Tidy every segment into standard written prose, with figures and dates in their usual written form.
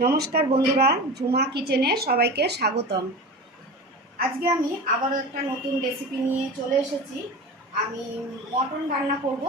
নমস্কার বন্ধুরা, ঝুমা কিচেনে সবাইকে স্বাগতম। আজকে আমি আবারও একটা নতুন রেসিপি নিয়ে চলে এসেছি। আমি মটন রান্না করব।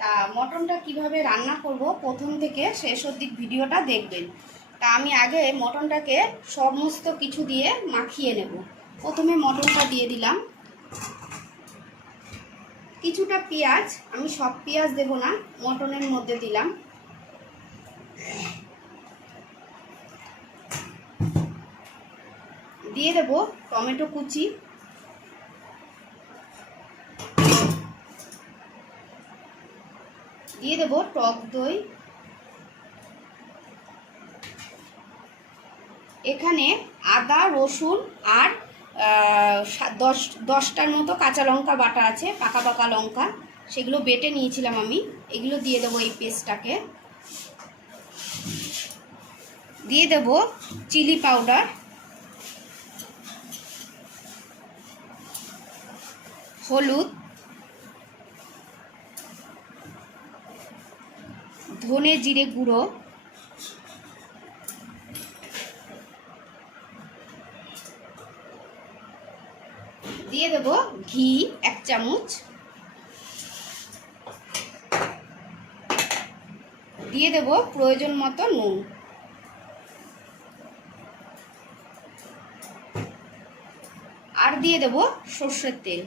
তা মটনটা কিভাবে রান্না করব প্রথম থেকে শেষ অবধি ভিডিওটা দেখবেন। তা আমি আগে মটনটাকে সমস্ত কিছু দিয়ে মাখিয়ে নেব। প্রথমে মটনটা দিয়ে দিলাম, কিছুটা পেঁয়াজ, আমি সব পেঁয়াজ দেব না, মটনের মধ্যে দিলাম। দিয়ে দেব টমেটো কুচি, দিয়ে দেব টক দই। এখানে আদা রসুন আর 10টার মতো কাঁচা লঙ্কা বাটা আছে, পাকা পাকা লঙ্কা, সেগুলো বেটে নিয়েছিলাম আমি। এগুলো দিয়ে দেবো এই পেস্টটাকে। দিয়ে দেব চিলি পাউডার, হলুদ, ধনে জিরে গুঁড়ো, দিয়ে দেব ঘি 1 চামচ, দিয়ে দেব প্রয়োজন মতো নুন। আর দিয়ে দেব সর্ষের তেল।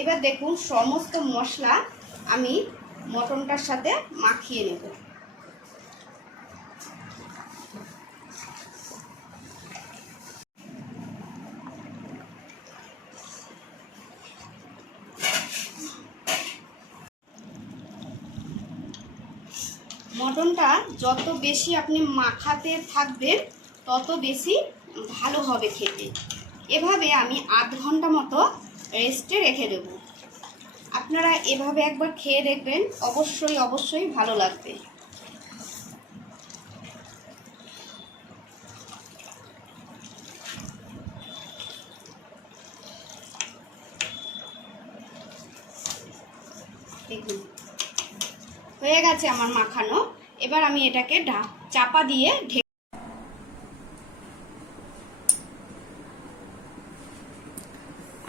এবার দেখুন সমস্ত মশলা আমি মটনটার সাথে মাখিয়ে নেব। মটনটা যত বেশি আপনি মাখাতে থাকবেন তত বেশি ভালো হবে খেতে। এভাবে আমি আধ ঘন্টা মতো রেস্টে রেখে দেব। আপনারা এভাবে একবার খেয়ে দেখবেন, অবশ্যই অবশ্যই ভালো লাগবে। দেখুন হয়ে গেছে আমার মাখানো। এবার আমি এটাকে চাপা দিয়ে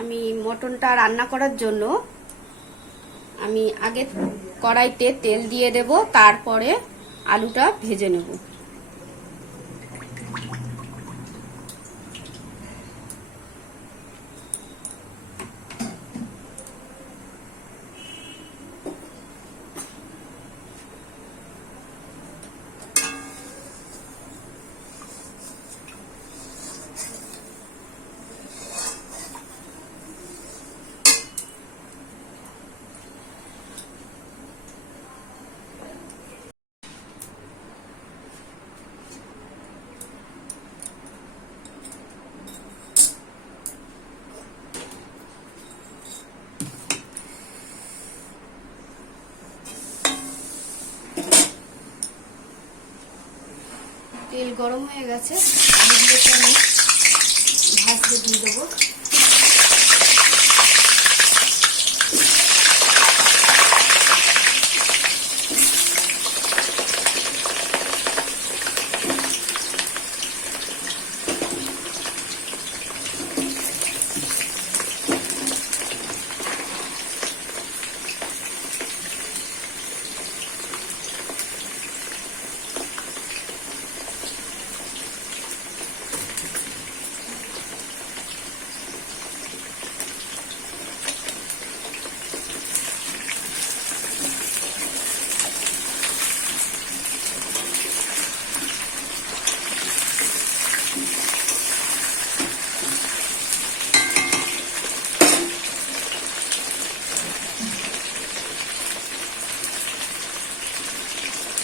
আমি মটনটা রান্না করার জন্য আমি আগে কড়াইতে তেল দিয়ে দেব, তারপরে আলুটা ভেজে নেব। তেল গরম হয়ে গেছে, আলুগুলোকে আমি ভাজতে দিয়ে দেবো।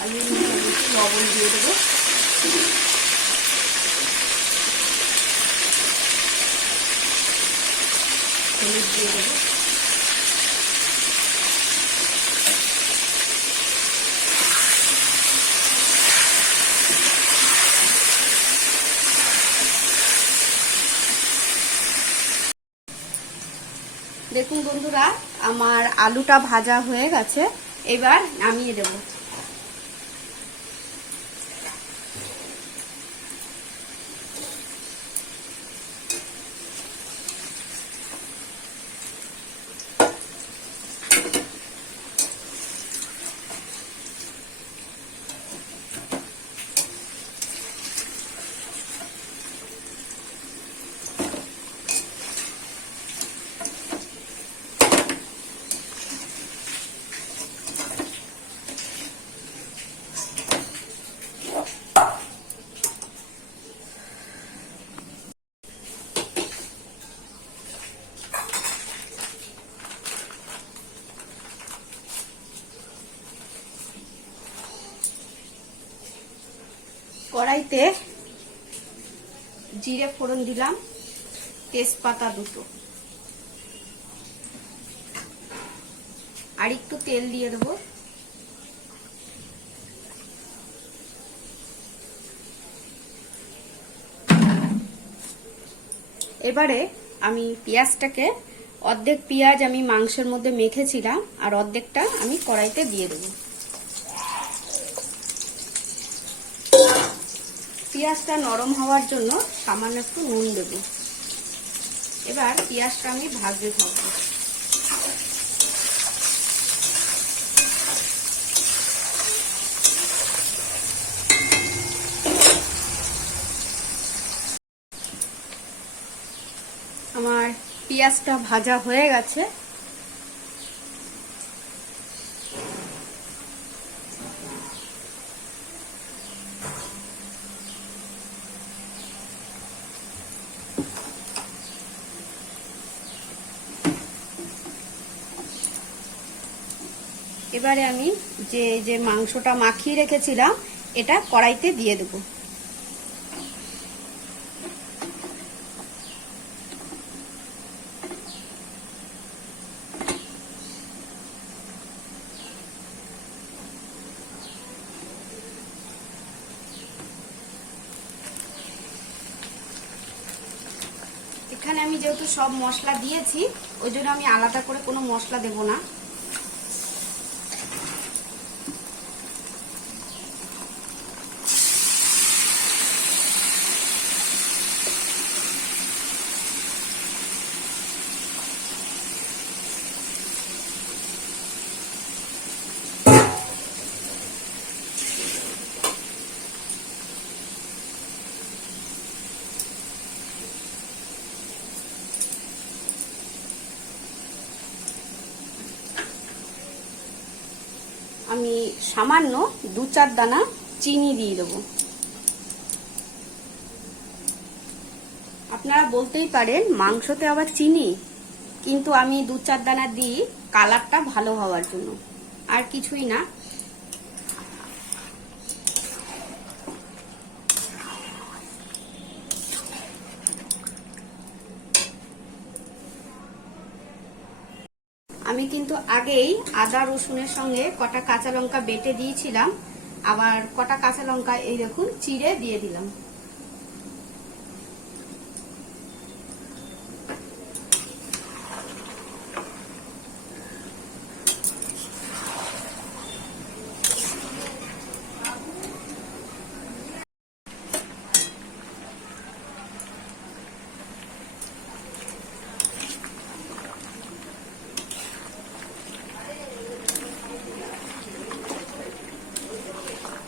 আমি লবণ দিয়ে দেবো, হলুদ দিয়ে দেবো, দেখুন বন্ধুরা আমার আলুটা ভাজা হয়ে গেছে। এবার নামিয়ে দেব। কড়াইতে জিরে ফোড়ন দিলাম, তেজপাতা দুটো, আর একটু তেল দিয়ে দেবো। এবারে আমি পেঁয়াজটাকে, অর্ধেক পেঁয়াজ আমি মাংসের মধ্যে মেখেছিলাম আর অর্ধেকটা আমি কড়াইতে দিয়ে দেবো। পেঁয়াজটা নরম হওয়ার জন্য সামান্য একটু নুন দেব। এবার পেঁয়াজটা আমি ভাজতে থাকবো। আমার পেঁয়াজটা ভাজা হয়ে গেছে। এবারে আমি যে মাংসটা মাখিয়ে রেখেছিলাম এটা কড়াইতে দিয়ে দেব। এখানে আমি যেহেতু সব মশলা দিয়েছি ওই জন্য আমি আলাদা করে কোনো মশলা দেব না। আমি সামান্য 2-4 দানা চিনি দিয়ে দেবো। আপনারা বলতেই পারেন মাংসতে আবার চিনি, কিন্তু আমি 2-4 দানা দিই কালারটা ভালো হওয়ার জন্য, আর কিছুই না। আমি কিন্তু আগেই আদা রসুনের সঙ্গে কটা কাঁচা লঙ্কা বেটে দিয়েছিলাম, আবার কটা কাঁচা লঙ্কা এই দেখুন চিড়ে দিয়ে দিলাম।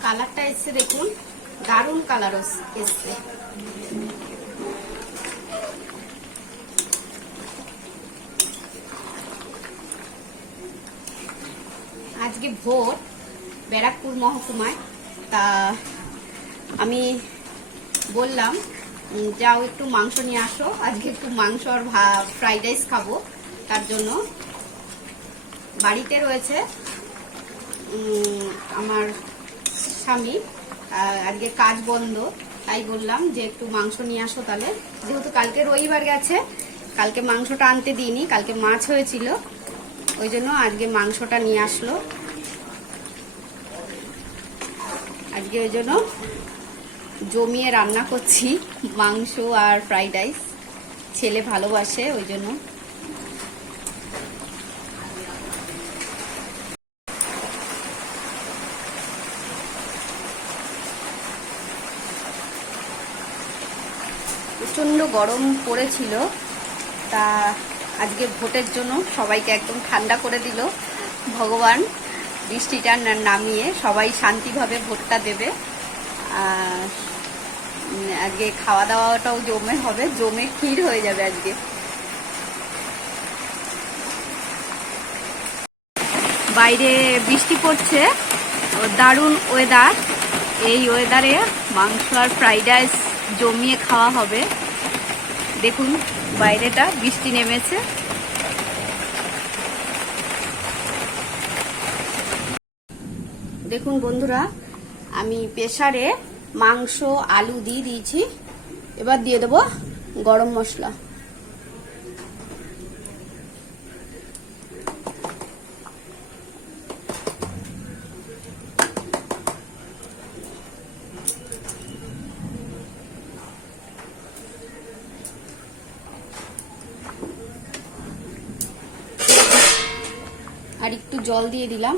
কালারটা এসছে দেখুন, দারুণ কালার এসছে। আজকে ভোট ব্যারাকপুর মহকুমায়, তা আমি বললাম যাও একটু মাংস নিয়ে আসো, আজকে একটু মাংস আর ফ্রাইড রাইস খাবো। তার জন্য বাড়িতে রয়েছে আমার স্বামী, আজকে কাজ বন্ধ, তাই বললাম যে একটু মাংস নিয়ে আসো। তাহলে যেহেতু কালকে রবিবার গেছে, কালকে মাংসটা আনতে দিইনি, কালকে মাছ হয়েছিল, ওই জন্য আজকে মাংসটা নিয়ে আসলো। আজকে ওই জন্য জমিয়ে রান্না করছি মাংস আর ফ্রাইড রাইস, ছেলে ভালোবাসে ওই জন্য। প্রচণ্ড গরম পড়েছিল, তা আজকে ভোটের জন্য সবাইকে একদম ঠান্ডা করে দিল ভগবান। বৃষ্টিটা নামিয়ে সবাই শান্তিভাবে ভোটটা দেবে। আজকে খাওয়া দাওয়াটাও জমে হবে, জমে ক্ষীর হয়ে যাবে আজকে। বাইরে বৃষ্টি পড়ছে, দারুণ ওয়েদার। এই ওয়েদারে মাংস আর ফ্রাইড রাইস জমিয়ে খাওয়া হবে। দেখুন বাইরেটা বৃষ্টি নেমেছে। দেখুন বন্ধুরা, আমি প্রেসারে মাংস আলু দিয়ে দিয়েছি। এবার দিয়ে দেবো গরম মশলা। আর একটু জল দিয়ে দিলাম।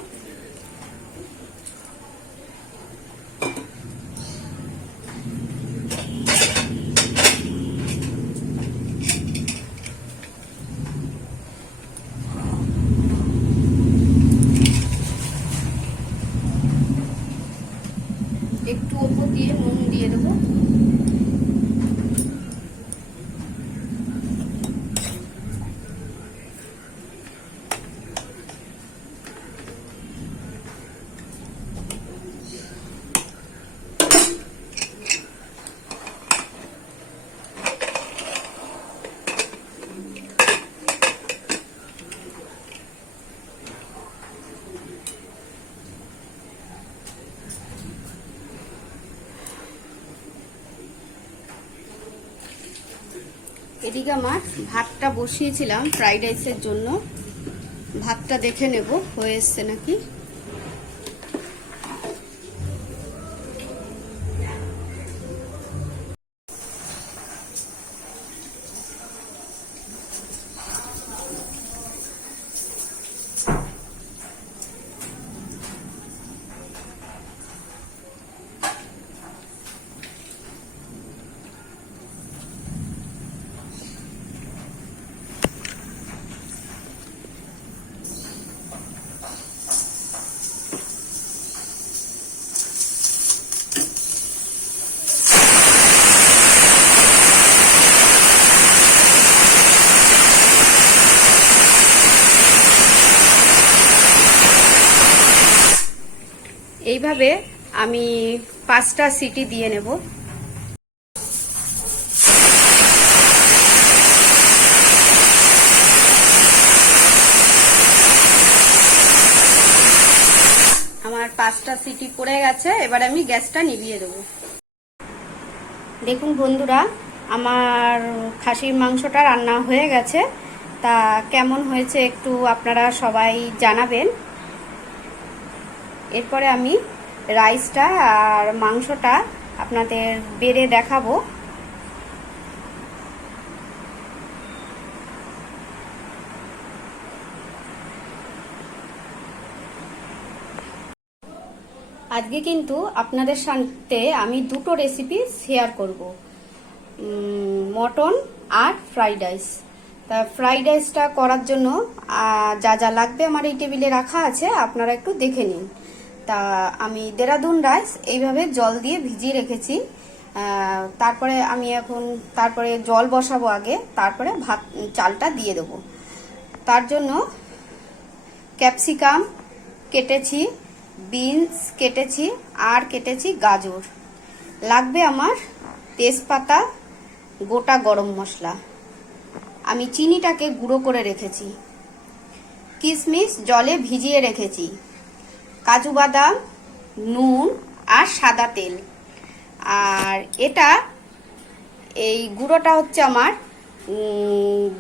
একটু ওপর দিয়ে নুন দিয়ে দেবো। এদিকে আমার ভাতটা বসিয়েছিলাম ফ্রাইড রাইসের জন্য। ভাতটা দেখে নেব হয়ে এসছে নাকি। এইভাবে আমি 5টা সিটি দিয়ে নেব। আমার 5টা সিটি পড়ে গেছে, এবার আমি গ্যাসটা নিভিয়ে দেব। দেখুন বন্ধুরা, আমার খাসির মাংসটা রান্না হয়ে গেছে। তা কেমন হয়েছে একটু আপনারা সবাই জানাবেন। এরপরে আমি রাইসটা আর মাংসটা আপনাদের বেড়ে দেখাবো। আজকে কিন্তু আপনাদের সাথে আমি দুটো রেসিপি শেয়ার করব, মটন আর ফ্রাইড রাইস। তা ফ্রাইড রাইসটা করার জন্য যা যা লাগবে আমার এই টেবিলে রাখা আছে, আপনারা একটু দেখে নিন। তা আমি দেরাদুন রাইস এইভাবে জল দিয়ে ভিজিয়ে রেখেছি। তারপরে আমি তারপরে জল বসাবো আগে, তারপরে চালটা দিয়ে দেবো। তার জন্য ক্যাপসিকাম কেটেছি, বিনস কেটেছি, আর কেটেছি গাজর। লাগবে আমার তেজপাতা, গোটা গরম মশলা। আমি চিনিটাকে গুঁড়ো করে রেখেছি, কিশমিশ জলে ভিজিয়ে রেখেছি, কাজু বাদাম, নুন আর সাদা তেল। আর এই গুঁড়োটা হচ্ছে আমার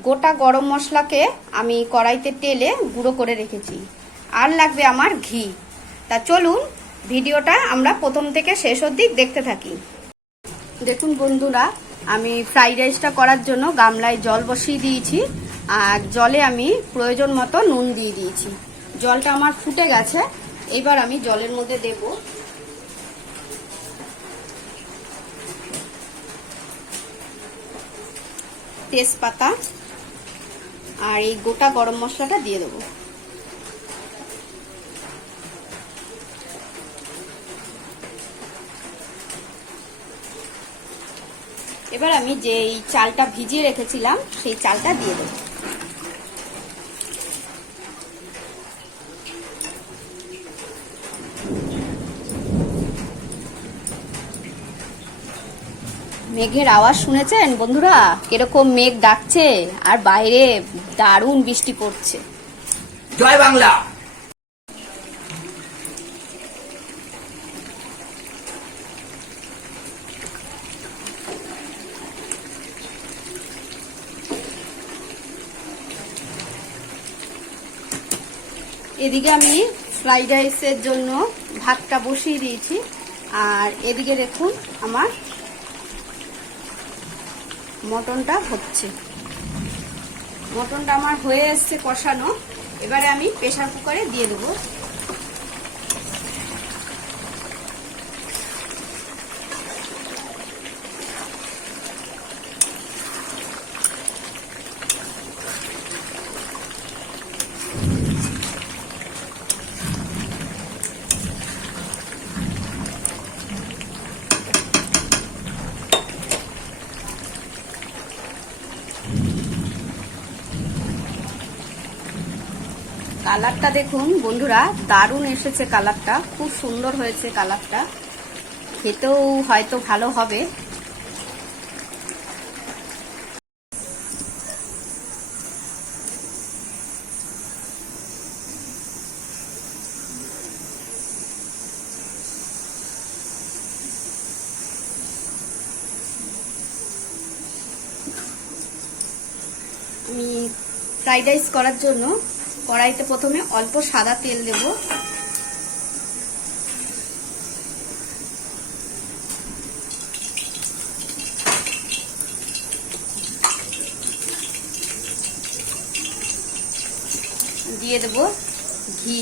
গোটা গরম মশলাকে আমি কড়াইতে তেলে গুঁড়ো করে রেখেছি। আর লাগবে আমার ঘি। তা চলুন ভিডিওটা আমরা প্রথম থেকে শেষ অবধি দেখতে থাকি। দেখুন বন্ধুরা, আমি ফ্রাইড রাইসটা করার জন্য গামলায় জল বসিয়ে দিয়েছি, আর জলে আমি প্রয়োজন মতো নুন দিয়ে দিয়েছি। জলটা আমার ফুটে গেছে, এবার আমি জলের মধ্যে দেব তেজপাতা আর এই গোটা গরম মশলাটা দিয়ে দেবো। এবার আমি যে এই চালটা ভিজিয়ে রেখেছিলাম সেই চালটা দিয়ে দেবো। মেঘের আওয়াজ শুনেছেন বন্ধুরা? কিরকম মেঘ ডাকছে আর বাইরে দারুণ বৃষ্টি পড়ছে। জয় বাংলা। এদিকে আমি ফ্রাইড রাইসের জন্য ভাতটা বসিয়ে দিয়েছি, আর এদিকে দেখুন আমার মটনটা হচ্ছে। মটনটা আমার হয়ে এসছে কষানো। এবারে আমি প্রেসার কুকারে দিয়ে দেবো। কালারটা দেখুন বন্ধুরা, দারুণ এসেছে কালারটা, খুব সুন্দর হয়েছে কালারটা, খেতেও হয়তো ভালো হবে। আমি ফ্রাইড রাইস করার জন্য কড়াইতে প্রথমে অল্প সাদা তেল দেব। দিয়ে দেব ঘি,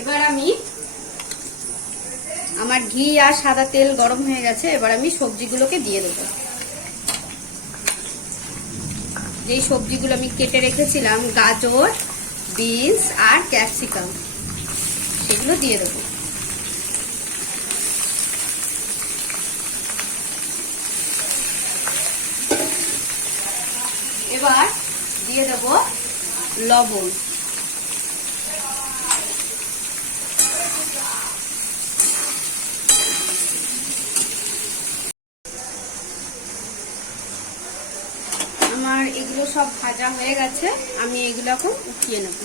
এবার আমি আমার ঘি আর সাদা তেল গরম হয়ে গেছে। এবার আমি সবজিগুলোকে দিয়ে দেব। যেই সবজিগুলো আমি কেটে রেখেছিলাম, গাজর, বিনস আর ক্যাপসিকাম, সেগুলো দিয়ে দেব। এবার দিয়ে দেব লবণ। আমার এগুলো সব ভাজা হয়ে গেছে, আমি এগুলো এখন উঠিয়ে নেব।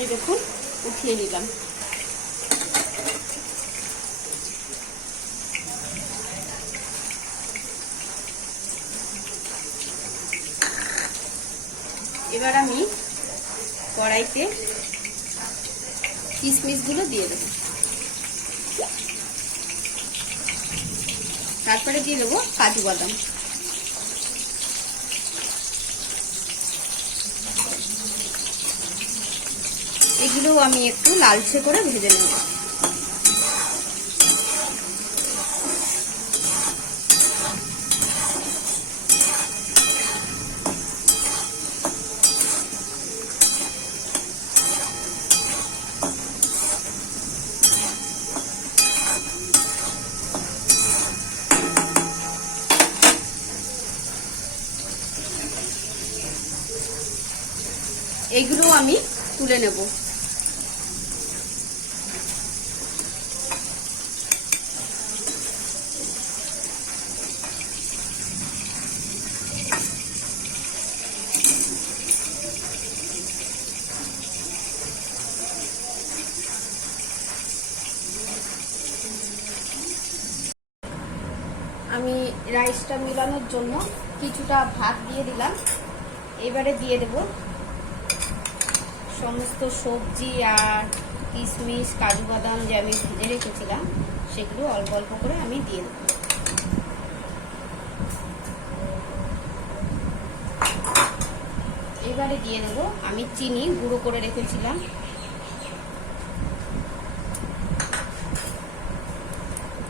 এই দেখুন উঠিয়ে নিলাম। এবার আমি কড়াইতে কিশমিশগুলো দিয়ে দেব, তারপরে দিয়ে দেবো কাজু বাদাম। এগুলো আমি একটু লালচে করে ভেজে নেব। এইগুলো আমি তুলে নেব। আমি রাইসটা মিলানোর জন্য কিছুটা ভাত দিয়ে দিলাম। এবারে দিয়ে দেব সমস্ত সবজি আর কিশমিশ, কাজু বাদাম যে আমি ভেজে রেখেছিলাম সেগুলো অল্প অল্প করে আমি দিয়ে দেব। এবারে দিয়ে দেব আমি চিনি গুঁড়ো করে রেখেছিলাম।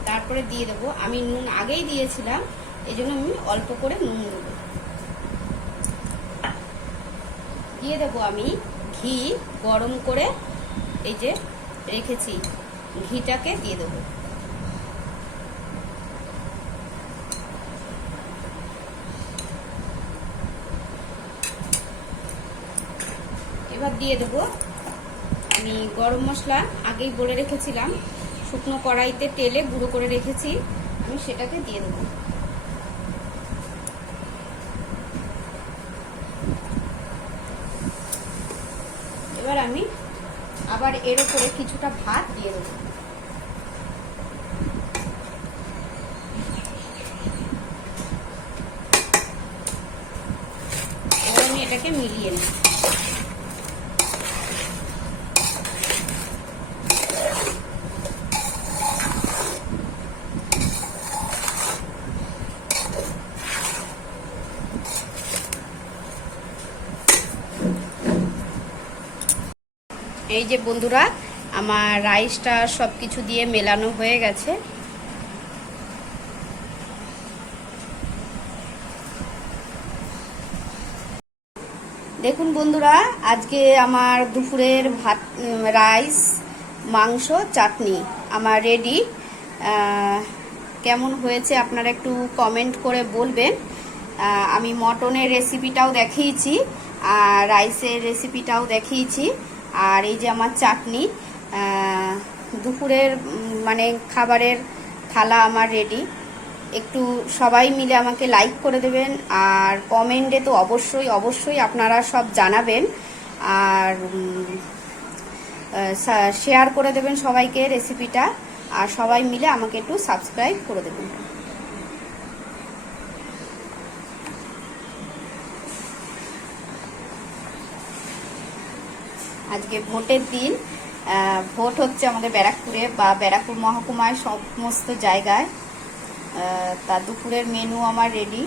তারপরে দিয়ে দেব আমি নুন আগেই দিয়েছিলাম, এই জন্য আমি অল্প করে নুন দেব। দিয়ে দেব আমি ঘি গরম করে এই যে রেখেছি, ঘিটাকে দিয়ে দেব। এবার দিয়ে দেব আমি গরম মশলা আগেই বলে রেখেছিলাম, শুকনো কড়াইতে তেলে গুঁড়ো করে রেখেছি, আমি সেটাকে দিয়ে দেব। এবার আমি আবার এর উপরে কিছুটা ভাত দিয়ে দেব। এবার আমি এটাকে মিলিয়ে নেব। এই যে বন্ধুরা, আমার রাইসটা সব কিছু দিয়ে মেলানো হয়ে গেছে। দেখুন বন্ধুরা, আজকে আমার দুপুরের ভাত, রাইস, মাংস, চাটনি আমার রেডি। কেমন হয়েছে আপনারা একটু কমেন্ট করে বলবেন। আমি মটনের রেসিপিটাও দেখিয়েছি আর রাইসের রেসিপিটাও দেখিয়েছি। আর এই যে আমার চাটনি, দুপুরের মানে খাবারের থালা আমার রেডি। একটু সবাই মিলে আমাকে লাইক করে দেবেন আর কমেন্টে তো অবশ্যই অবশ্যই আপনারা সব জানাবেন আর শেয়ার করে দেবেন সবাইকে রেসিপিটা, আর সবাই মিলে আমাকে একটু সাবস্ক্রাইব করে দেবেন। আজকে ভোটের দিন, ভোট হচ্ছে আমাদের ব্যারাকপুরে বা ব্যারাকপুর মহকুমায় সমস্ত জায়গায়। তা দুপুরের মেনু আমার রেডি।